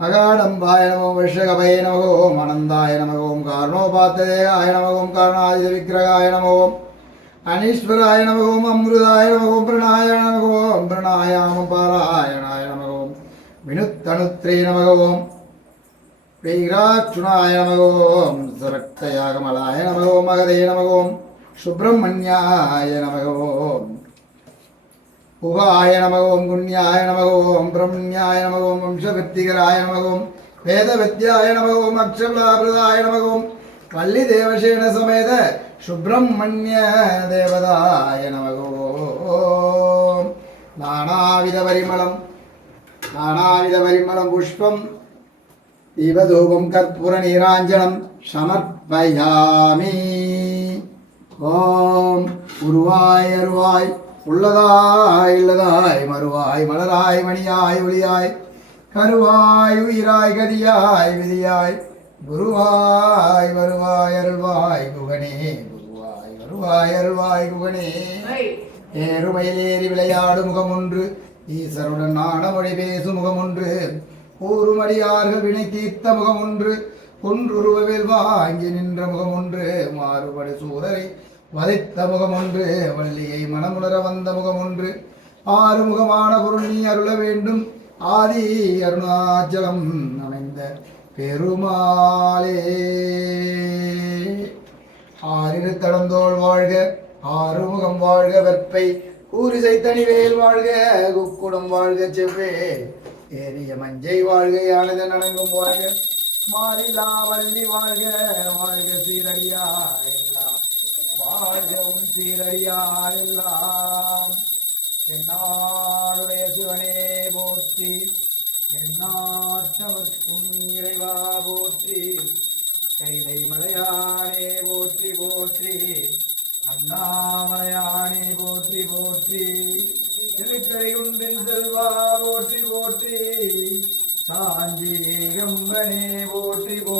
அகாடம்பாய நமோ விஷகபய நமோ அனந்தாய நமகோம் காரணோபாத்ததேகாய நமகோம் காரணாயுத விக்கிரகாய நமகோம் அனீஸ்வராய நமகோம் அமிர்தாய நமகோம் பிரணாய நமகோம் பிரணாயாம பாராயணாய நமகோம் வினுத்தனுத்ரே நமகோம் வீராட்சுணாய நமகோம் சரக்தயாகமலாய நமகோம் மகதே நமகோம் சுப்பிரமணியாய நமகோம் உகாய நமகோம் குண்யாய நமகோம் பிரம்மண்யாய நமகோம் வம்சவர்த்திகராய நமகோம் வேதவித்யாய நமகோம் அக்ஷலாபிரதாய நமகோம் வள்ளி தேவசேன சமேத சுப்பிரமணிய தேவதாய நமகோம் நானாவித பரிமளம் புஷ்பம் தீபதூபம் கற்பூர நீராஞ்சனம் சமர்ப்பயாமி. ஓம் உருவாய் அருவாய் உள்ளதாய் இல்லதாய் மறுவாய் மலராய் மணியாய் ஒளியாய் கருவாய் உயிராய் கதியாய் விதியாய் குருவாய் வருவாய் அருள்வாய் குகனே குருவாய் வருவாய் அருள்வாய் குகனே. ஏறுமையில் ஏறி விளையாடு முகம் ஒன்று ஈசருடன் நாணமொழி பேசும் முகம் ஒன்று கூறுமடியார்கள் வினை தீர்த்த முகம் ஒன்று குன்றுருவவில் வாங்கி நின்ற முகம் ஒன்று மாறுபடு சூதரை வதைத்த முகம் ஒன்று வள்ளியை மனமுணர வந்த முகம் ஒன்று ஆறுமுகமான பொருள் நீ அருள வேண்டும் ஆதி அருணாச்சலம் அமைந்த பெருமாளே. ஆறிரு தடந்தோள் வாழ்க ஆறுமுகம் வாழ்க வெப்பை கூரிசை தனிவேல் வாழ்க குக்குடம் வாழ்க செவ்வே ஏரிய மஞ்சை வாழ்க யானது நனங்கும் வாழ்க மாறிலா வள்ளி வாழ்க வாழ்க சீரடியா வாழ்க உன் சீரடியார் எல்லாம். என்னாடுடைய சிவனே போற்றி எந்நாட்டவர்க்கும் இறைவா போற்றி கைலை மலையானே போற்றி போற்றி அண்ணாமலையானே போற்றி போற்றி திருக்கரையுண்டின் செல்வா போற்றி போற்றி காஞ்சி கம்பனே போற்றி போ